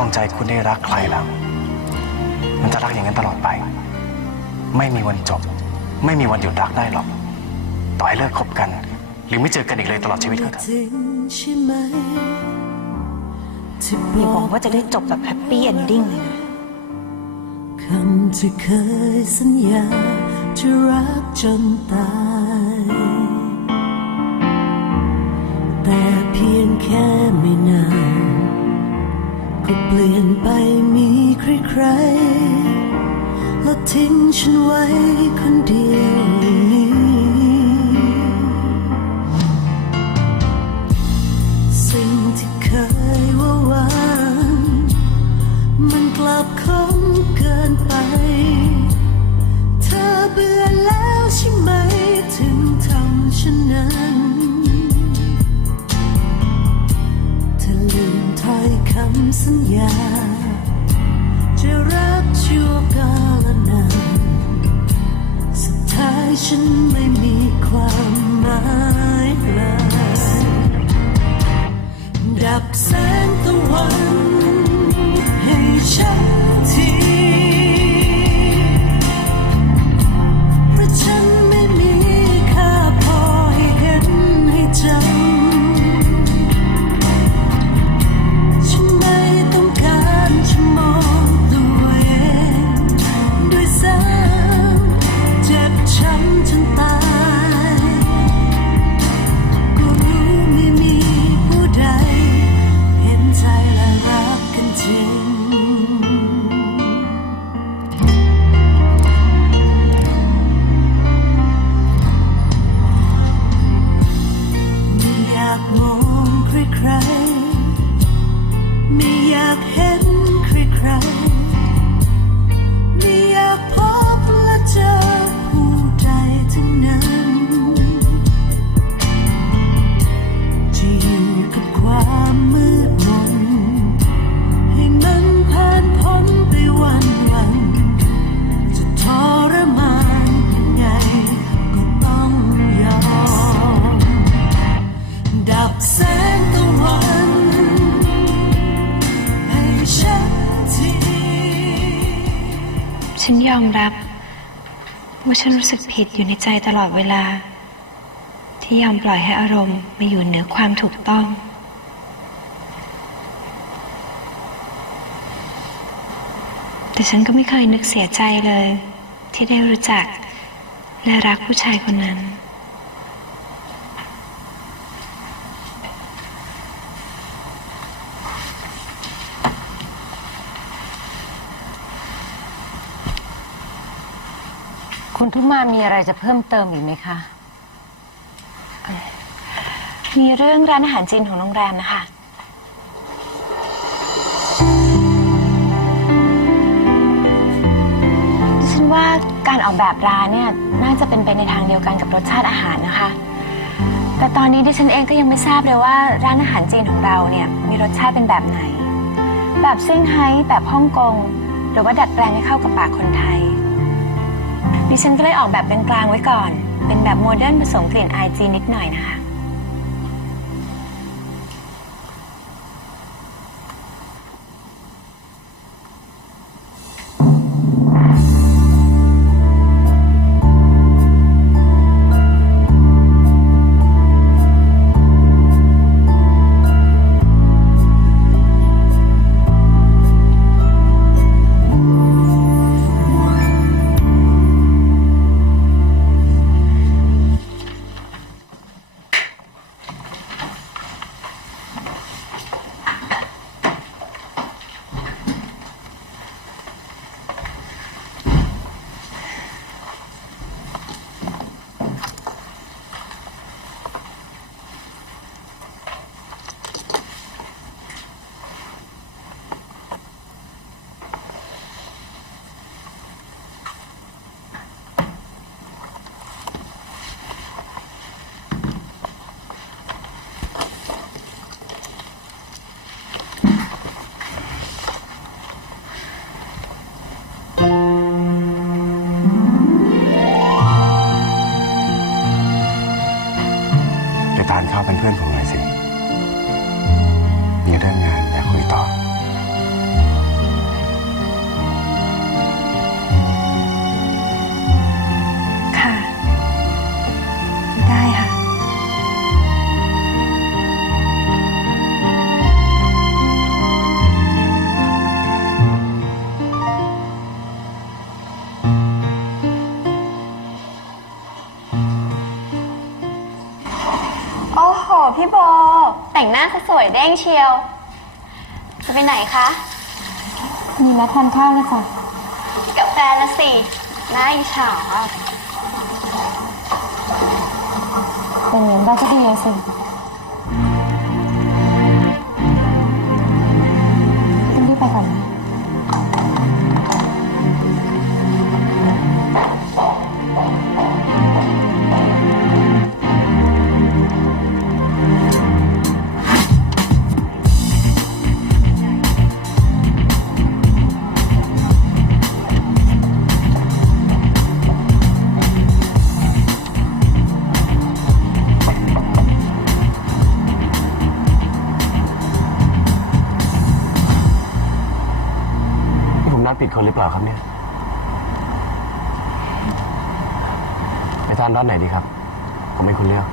ลองใจคุณได้รักใครแล้ว มันจะรักอย่างนั้นตลอดไป ไม่มีวันจบ ไม่มีวันหยุดรักได้หรอก ต่อให้เลิกคบกัน หรือไม่เจอกันอีกเลยตลอดชีวิตก็เถอะถึงใช่ไหมที่บอย่าอหวังกว่าจะได้จบแบบแฮปปี้เอนดิ้งเลยนะคำที่เคยสัญญาจะรักจนตาย แต่เพียงแค่ไม่นาน ก็เปลี่ยนไปมีใครๆแล้วทิ้งฉันไว้คนเดียวำสัญญา จะรักชั่วกาลนานสุดท้ายฉันไม่มีความหมายเลยดับแสงตะวันากมองใครๆ รับ ว่าฉันรู้สึกผิดอยู่ในใจตลอดเวลา ที่ยอมปล่อยให้อารมณ์มาอยู่เหนือความถูกต้อง แต่ฉันก็ไม่เคยนึกเสียใจเลย ที่ได้รู้จักและรักผู้ชายคนนั้น คุณทุกมามีอะไรจะเพิ่มเติมอีกไหมคะ มีเรื่องร้านอาหารจีนของโรงแรมนะคะ ดิฉันว่าการออกแบบร้านเนี่ยน่าจะเป็นไปในทางเดียวกันกับรสชาติอาหารนะคะ แต่ตอนนี้ดิฉันเองก็ยังไม่ทราบเลยว่าร้านอาหารจีนของเราเนี่ยมีรสชาติเป็นแบบไหน แบบเซี่ยงไฮ้แบบฮ่องกง หรือว่าดัดแปลงให้เข้ากับปากคนไทย ดิฉันก็เลยออกแบบเป็นกลางไว้ก่อน เป็นแบบโมเดิร์นผสมกลิ่นไอจีนิดหน่อยนะคะ การเข้าเป็นเพื่อนของนายสิมีเรื่องงานอยากคุยต่อ น้าซะสวยเด้งเชียว จะไปไหนคะมีนัดทานข้าวนะจ๊ะกับแฟนละสิน่าอิจฉาเป็นอย่างนั้นได้ก็ดีอะสิรีบไปก่อนนะ ผมนัดผิดคนหรือเปล่าครับเนี่ย ไปทานร้านไหนดีครับ ผมให้คุณเลือก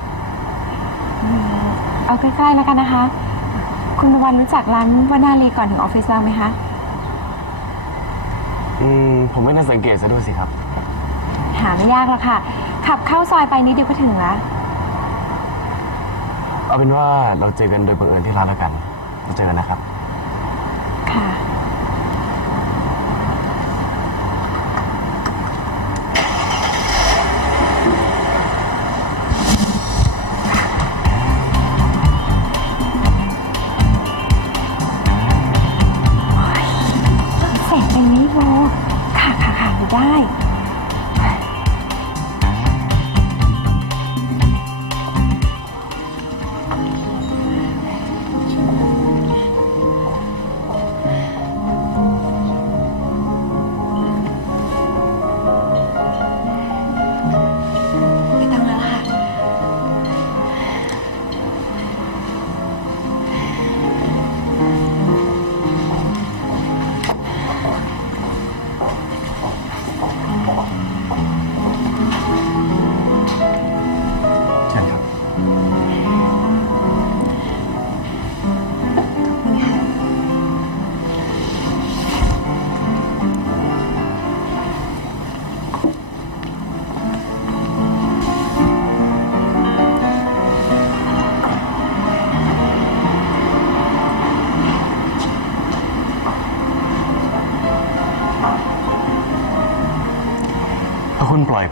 เอาใกล้ๆแล้วกันนะคะ คุณประวันรู้จักร้านวนาลีก่อนถึงออฟฟิศเราไหมคะ อืม ผมไม่น่าสังเกตซะด้วยสิครับ หาไม่ยากหรอกค่ะ ขับเข้าซอยไปนิดเดียวก็ถึงแล้วเอาเป็นว่าเราเจอกันโดยบังเอิญที่ร้านแล้วกัน เราเจอกันนะครับ ค่ะ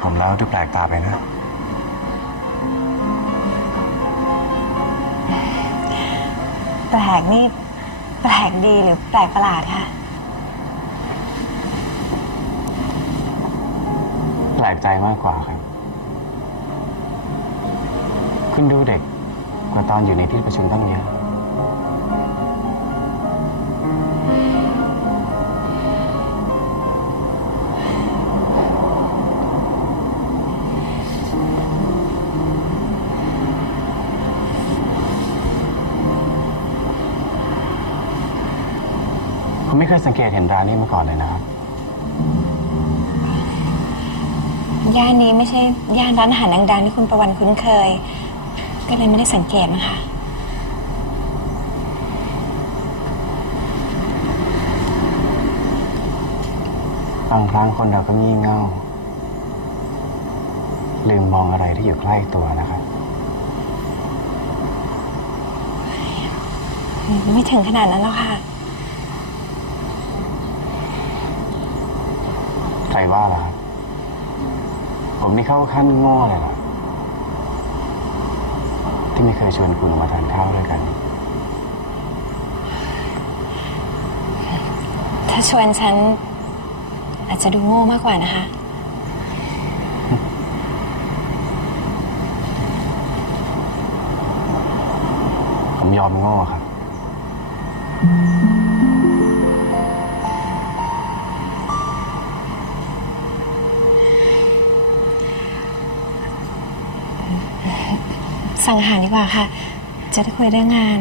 ผมแล้วดูแปลกตาไปนะ แปลกนี่ แปลกดีหรือแปลกประหลาดคะแปลกใจมากกว่าครับ คุณดูเด็กกว่าตอนอยู่ในที่ประชุมตั้งเยอะ ไม่เคยสังเกตเห็นร้านนี้มาก่อนเลยนะครับ ย่านนี้ไม่ใช่ย่านร้านอาหารดังๆที่คุณประวันคุ้นเคย ก็เลยไม่ได้สังเกตนะคะ บางครั้งคนเราก็งี่เง่า ลืมมองอะไรที่อยู่ใกล้ตัวนะครับ ไม่ถึงขนาดนั้นหรอกค่ะ ใค รว่าล่ะครับผมนี่เข้าขั้นโง่เลยเหรอที่ไม่เคยชวนคุณออกมาทานข้าวด้วยกัน ถ้าชวนฉัน อาจจะดูโง่มากกว่านะคะ ผมยอมโง่ครับ สั่งอาหารดีกว่าค่ะ จะได้คุยเรื่องงาน